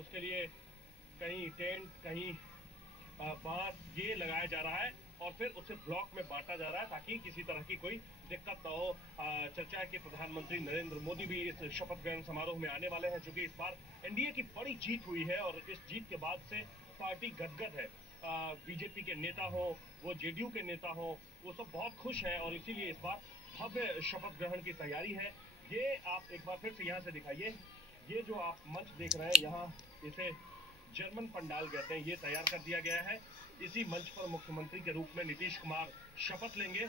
उसके लिए कहीं टेंट, कहीं बांस ये लगाया जा रहा है और फिर उसे ब्लॉक में बांटा जा रहा है ताकि किसी तरह की कोई दिक्कत न हो। चर्चा है कि प्रधानमंत्री नरेंद्र मोदी भी इस शपथ ग्रहण समारोह में आने वाले हैं, चूंकि इस बार एनडीए की बड़ी जीत हुई है और इस जीत के बाद से पार्टी गदगद है। बीजेपी के नेता हो, वो जेडीयू के नेता हो, वो सब बहुत खुश है और इसीलिए इस बार भव्य शपथ ग्रहण की तैयारी है। ये आप एक बार फिर से यहाँ से दिखाइए, ये जो आप मंच देख रहे हैं, यहाँ इसे जर्मन पंडाल कहते हैं, ये तैयार कर दिया गया है। इसी मंच पर मुख्यमंत्री के रूप में नीतीश कुमार शपथ लेंगे।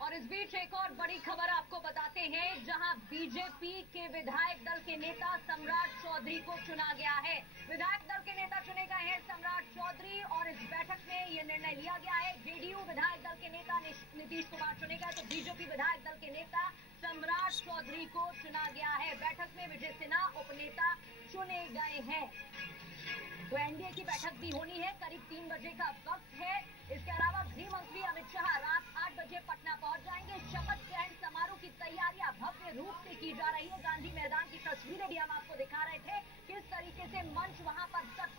और इस बीच एक और बड़ी खबर आपको बताते हैं, जहां बीजेपी के विधायक दल के नेता सम्राट चौधरी को चुना गया है। विधायक दल के नेता चुने गए हैं सम्राट चौधरी और इस बैठक में यह निर्णय लिया गया है। जेडीयू विधायक दल के नेता नीतीश कुमार चुने गए तो बीजेपी विधायक दल के नेता सम्राट चौधरी को चुना गया है। बैठक में विजय सिन्हा उपनेता चुने गए हैं। तो एनडीए की बैठक भी होनी है, करीब 3 बजे का वक्त है। इसके अलावा गृह मंत्री अमित शाह रात 8 बजे पटना पहुंच जाएंगे। शपथ ग्रहण समारोह की तैयारियां भव्य रूप से की जा रही है। गांधी मैदान की तस्वीरें भी हम आपको दिखा रहे थे, किस तरीके से मंच वहां पर सज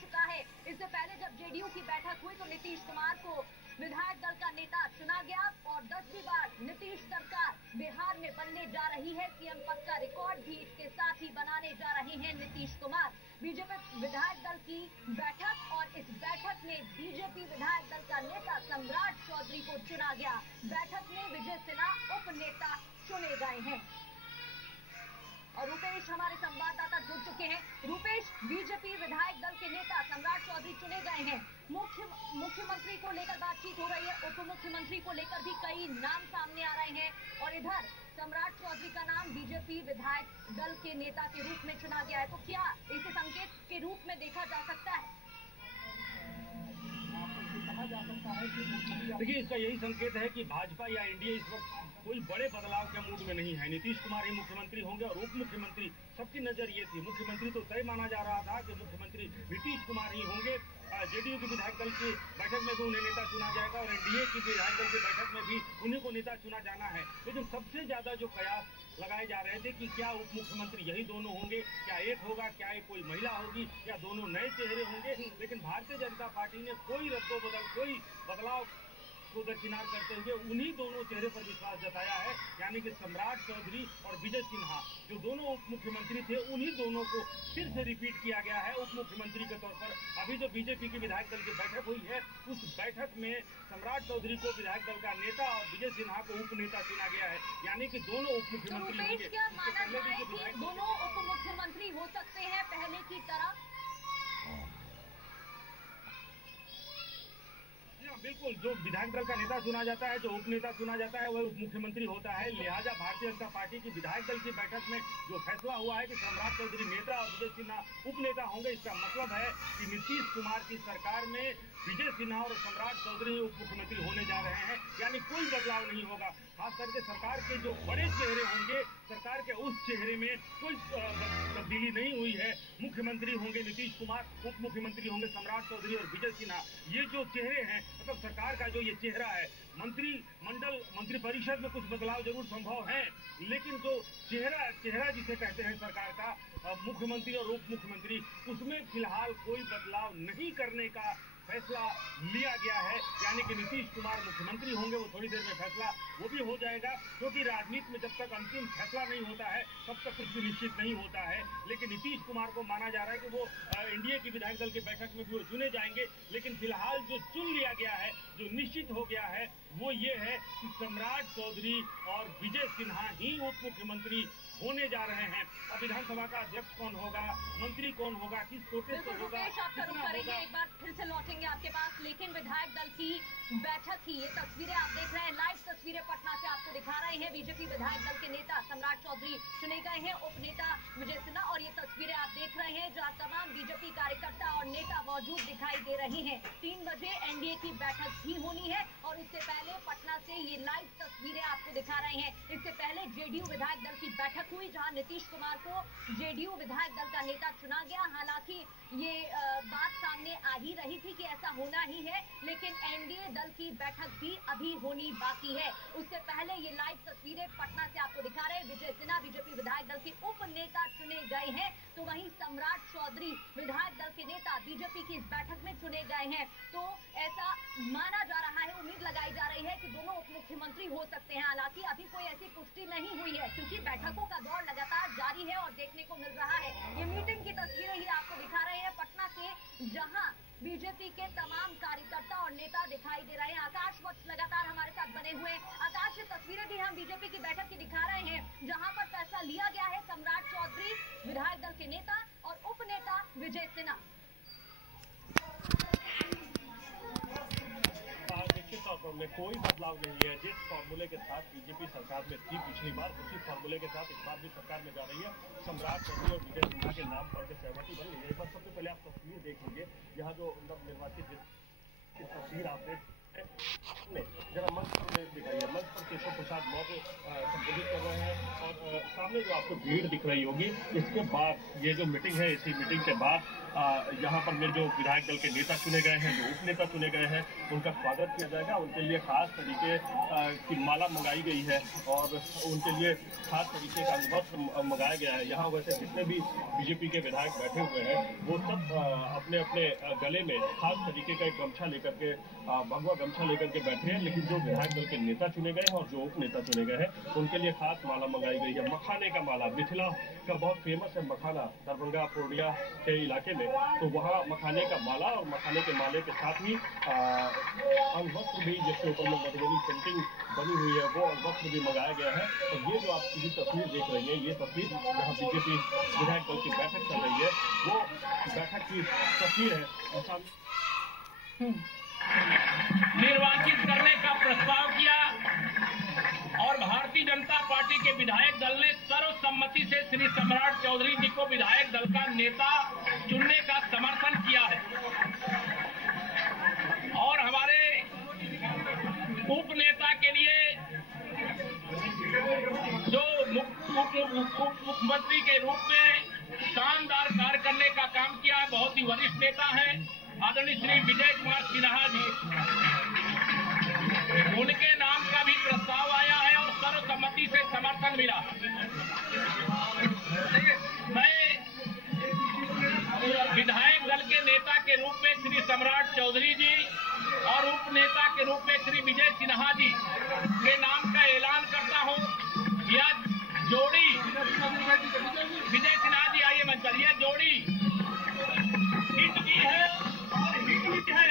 चुका है। इससे पहले जब जेडीयू की बैठक हुई तो नीतीश कुमार को विधायक दल का नेता चुना गया और 10वीं बार नीतीश सरकार बिहार में बनने जा रही है। सीएम पद का रिकॉर्ड भी इसके साथ ही बनाने जा रहे हैं नीतीश कुमार। बीजेपी विधायक दल की बैठक और इस बैठक में बीजेपी विधायक दल का नेता सम्राट चौधरी को चुना गया। बैठक में विजय सिन्हा उप नेता चुने गए हैं। और रुपेश हमारे संवाददाता जुड़ चुके हैं। रुपेश, बीजेपी विधायक दल के नेता सम्राट चौधरी चुने गए हैं, मुख्यमंत्री को लेकर बातचीत हो रही है, उप मुख्यमंत्री को लेकर भी कई नाम सामने आ रहे हैं और इधर सम्राट चौधरी का नाम बीजेपी विधायक दल के नेता के रूप में चुना गया है। तो क्या इसे संकेत के रूप में देखा जा सकता है? देखिए, इसका यही संकेत है कि भाजपा या एनडीए इस वक्त कोई बड़े बदलाव के मूड में नहीं है। नीतीश कुमार ही मुख्यमंत्री होंगे और उप मुख्यमंत्री, सबकी नजर ये थी। मुख्यमंत्री तो तय माना जा रहा था कि मुख्यमंत्री नीतीश कुमार ही होंगे। जेडीयू की विधायक दल की बैठक में भी उन्हें नेता चुना जाएगा और एनडीए की विधायक दल की बैठक में भी उन्हीं को नेता चुना जाना है। लेकिन सबसे ज्यादा जो कयास लगाए जा रहे थे कि क्या उप मुख्यमंत्री यही दोनों होंगे, क्या एक होगा, क्या एक कोई महिला होगी, या दोनों नए चेहरे होंगे। लेकिन भारतीय जनता पार्टी ने कोई रद्दोबदल, कोई बदलाव को दरकिनार करते हुए उन्हीं दोनों चेहरे पर विश्वास जताया है, यानी कि सम्राट चौधरी और विजय सिन्हा, जो दोनों उप मुख्यमंत्री थे, उन्हीं दोनों को फिर से रिपीट किया गया है उप मुख्यमंत्री के तौर पर। अभी जो बीजेपी की विधायक दल की बैठक हुई है, उस बैठक में सम्राट चौधरी को विधायक दल का नेता और विजय सिन्हा को उप नेता चुना गया है, यानी कि दोनों उप मुख्यमंत्री होंगे। क्या माना जाए कि दोनों उप मुख्यमंत्री हो सकते हैं पहले की तरह? बिल्कुल, जो विधायक दल का नेता चुना जाता है, जो उप नेता चुना जाता है, वह उप मुख्यमंत्री होता है। लिहाजा भारतीय जनता पार्टी की विधायक दल की बैठक में जो फैसला हुआ है कि सम्राट चौधरी नेता और विजय सिन्हा उप नेता होंगे, इसका मतलब है कि नीतीश कुमार की सरकार में विजय सिन्हा और सम्राट चौधरी उप मुख्यमंत्री होने जा रहे हैं, यानी कोई बदलाव नहीं होगा। खास करके सरकार के जो बड़े चेहरे होंगे, सरकार के उस चेहरे में कोई तब्दीली नहीं हुई है। मुख्यमंत्री होंगे नीतीश कुमार, उप मुख्यमंत्री होंगे सम्राट चौधरी और विजय सिन्हा। ये जो चेहरे हैं, मतलब सरकार का जो ये चेहरा है, मंत्रिमंडल, मंत्रि परिषद में कुछ बदलाव जरूर संभव है, लेकिन जो चेहरा जिसे कहते हैं सरकार का, मुख्यमंत्री और उप मुख्यमंत्री, उसमें फिलहाल कोई बदलाव नहीं करने का फैसला लिया गया है। यानी कि नीतीश कुमार मुख्यमंत्री होंगे, वो थोड़ी देर में फैसला वो भी हो जाएगा, क्योंकि राजनीति में जब तक अंतिम फैसला नहीं होता है तब तक कुछ भी निश्चित नहीं होता है। लेकिन नीतीश कुमार को माना जा रहा है कि वो एनडीए की विधायक दल की बैठक में भी वो चुने जाएंगे। लेकिन फिलहाल जो चुन लिया गया है, जो निश्चित हो गया है, वो ये है कि सम्राट चौधरी और विजय सिन्हा ही उप मुख्यमंत्री होने जा रहे हैं। अब विधानसभा का अध्यक्ष कौन होगा, मंत्री कौन होगा, किस कोटे से होगा, कितना होगा। एक बार फिर से लौटेंगे आपके पास, लेकिन विधायक दल की बैठक की ये तस्वीरें आप देख रहे हैं, लाइव तस्वीरें पटना से आपको दिखा रहे हैं। बीजेपी विधायक दल के नेता सम्राट चौधरी चुने गए हैं, उप नेता विजय सिन्हा, और ये तस्वीरें आप देख रहे हैं जहां तमाम बीजेपी कार्यकर्ता और नेता मौजूद दिखाई दे रहे हैं। 3 बजे एनडीए की बैठक भी होनी है और इससे पहले पटना से ये लाइव तस्वीरें आपको दिखा रहे हैं। इससे पहले जेडीयू विधायक दल की बैठक हुई, जहां नीतीश कुमार को जेडीयू विधायक दल का नेता चुना गया। हालांकि ये बात सामने आ ही रही थी कि ऐसा होना ही है, लेकिन एनडीए दल की बैठक भी अभी होनी बाकी है। उससे पहले ये लाइव तस्वीरें पटना से आपको दिखा रहे हैं। विजय सिन्हा बीजेपी विधायक दल के उप नेता चुने गए हैं, तो वहीं सम्राट चौधरी विधायक दल के नेता बीजेपी की इस बैठक में चुने गए हैं। तो ऐसा माना जा रहा है, उम्मीद लगाई जा रही है कि दोनों उप मुख्यमंत्री हो सकते हैं। हालांकि अभी कोई ऐसी पुष्टि नहीं हुई है, क्योंकि बैठकों का दौर लगातार जारी है और देखने को मिल रहा है। ये मीटिंग की तस्वीरें ही आपको दिखा रहे हैं पटना से, जहां बीजेपी के तमाम कार्यकर्ता और नेता दिखाई दे रहे हैं। आकाश वत्स लगातार हमारे साथ बने हुए। आकाश, ये तस्वीरें भी हम बीजेपी की बैठक की दिखा रहे हैं, जहां पर फैसला लिया गया है सम्राट चौधरी विधायक दल के नेता और उप नेता विजय सिन्हा। निश्चित तौर पर कोई बदलाव नहीं है। जिस फॉर्मूले के साथ बीजेपी सरकार में थी पिछली बार, उसी फॉर्मूले के साथ इस बार भी सरकार में जा रही है। सम्राट चौधरी और विजय सिन्हा के नाम पर सहमति बन गई है। एक बार सबसे पहले आप तस्वीर देख लीजिए, यहाँ जो नवनिर्वाचित तस्वीर आपने जरा मंच पर दिखाइए। मंच पर केशव प्रसाद मौर्य संबोधित कर रहे हैं और सामने जो आपको भीड़ दिख रही होगी, इसके बाद ये जो मीटिंग है, इसी मीटिंग के बाद यहाँ पर में जो विधायक दल के नेता चुने गए हैं, जो उप नेता चुने गए हैं, उनका स्वागत किया जाएगा। उनके लिए खास तरीके की माला मंगाई गई है और उनके लिए खास तरीके का वस्त्र मंगाया गया है। यहाँ वैसे जितने भी बीजेपी के विधायक बैठे हुए हैं, वो सब अपने अपने गले में खास तरीके का एक गमछा लेकर के, भगवा गमछा लेकर के बैठे हैं। लेकिन जो विधायक दल के नेता चुने गए हैं और जो उप नेता चुने गए हैं, उनके लिए खास माला मंगाई गई है। मखाने का माला, मिथिला का बहुत फेमस है मखाना, दरभंगा पूर्णिया के इलाके में, तो वहाँ मखाने का माला और मखाने के माले के साथ ही अंगवस्त्र भी, जिसके ऊपर में मधुबनी पेंटिंग बनी हुई है, वो अंगवस्त्र भी मंगाया गया है। और ये जो आप सीधी तस्वीर देख रही है, ये तस्वीर जहाँ बीजेपी विधायक दल की बैठक चल रही है, वो बैठक की तस्वीर है। निर्वाचित करने का प्रस्ताव किया और भारतीय जनता पार्टी के विधायक दल ने सर्वसम्मति से श्री सम्राट चौधरी जी को विधायक दल का नेता चुनने का समर्थन किया है। और हमारे उप नेता के लिए जो मुख्यमंत्री के रूप में शानदार कार्य करने का काम किया है, बहुत ही वरिष्ठ नेता है आदरणीय श्री विजय कुमार सिन्हा जी, उनके नाम का भी प्रस्ताव आया है और सर्वसम्मति से समर्थन मिला। मैं विधायक दल के नेता के रूप में श्री सम्राट चौधरी जी और उप नेता के रूप में श्री विजय सिन्हा जी के नाम का ऐलान करता हूं। यह जोड़ी, विजय सिन्हा जी आइए मंच पर, यह जोड़ी हिट भी है और हिट भी है।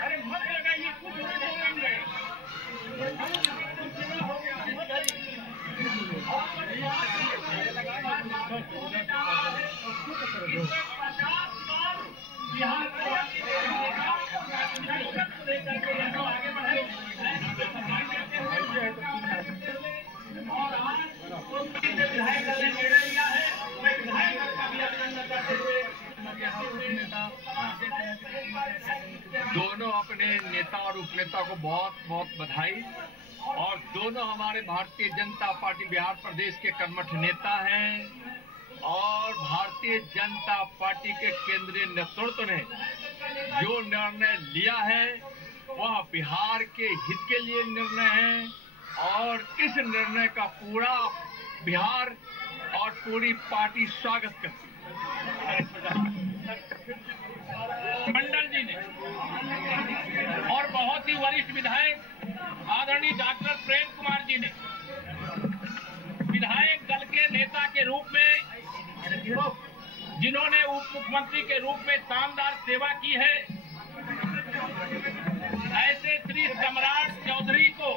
अरे मत लगाइए, कुछ नहीं बोलेंगे। बिहार आगे बढ़े और आज विधायक दल ने निर्णय लिया है। मैं विधायक दल का भी अभिनंदन करते हुए दोनों अपने नेता और उपनेता को बहुत बहुत बधाई। और दोनों हमारे भारतीय जनता पार्टी बिहार प्रदेश के कर्मठ नेता हैं और भारतीय जनता पार्टी के केंद्रीय नेतृत्व ने जो निर्णय लिया है वह बिहार के हित के लिए निर्णय है और इस निर्णय का पूरा बिहार और पूरी पार्टी स्वागत करती है। मंडल जी ने और बहुत ही वरिष्ठ विधायक आदरणीय डॉक्टर प्रेम कुमार जी ने विधायक दल के नेता के रूप में, जिन्होंने उप मुख्यमंत्री के रूप में शानदार सेवा की है, ऐसे श्री सम्राट चौधरी को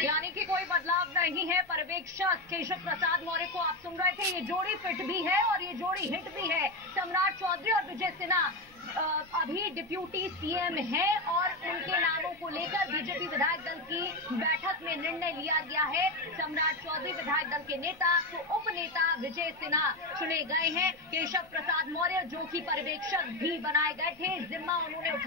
यानी कि कोई बदलाव नहीं है। केशव प्रसाद मौर्य को आप सुन रहे थे। ये जोड़ी फिट भी है और ये जोड़ी हिट भी है। सम्राट चौधरी और विजय सिन्हा अभी डिप्यूटी सीएम हैं और उनके नामों को लेकर बीजेपी विधायक दल की बैठक में निर्णय लिया गया है। सम्राट चौधरी विधायक दल के नेता तो उप नेता विजय सिन्हा चुने गए हैं। केशव प्रसाद मौर्य जो कि पर्यवेक्षक भी बनाए गए थे, जिम्मा उन्होंने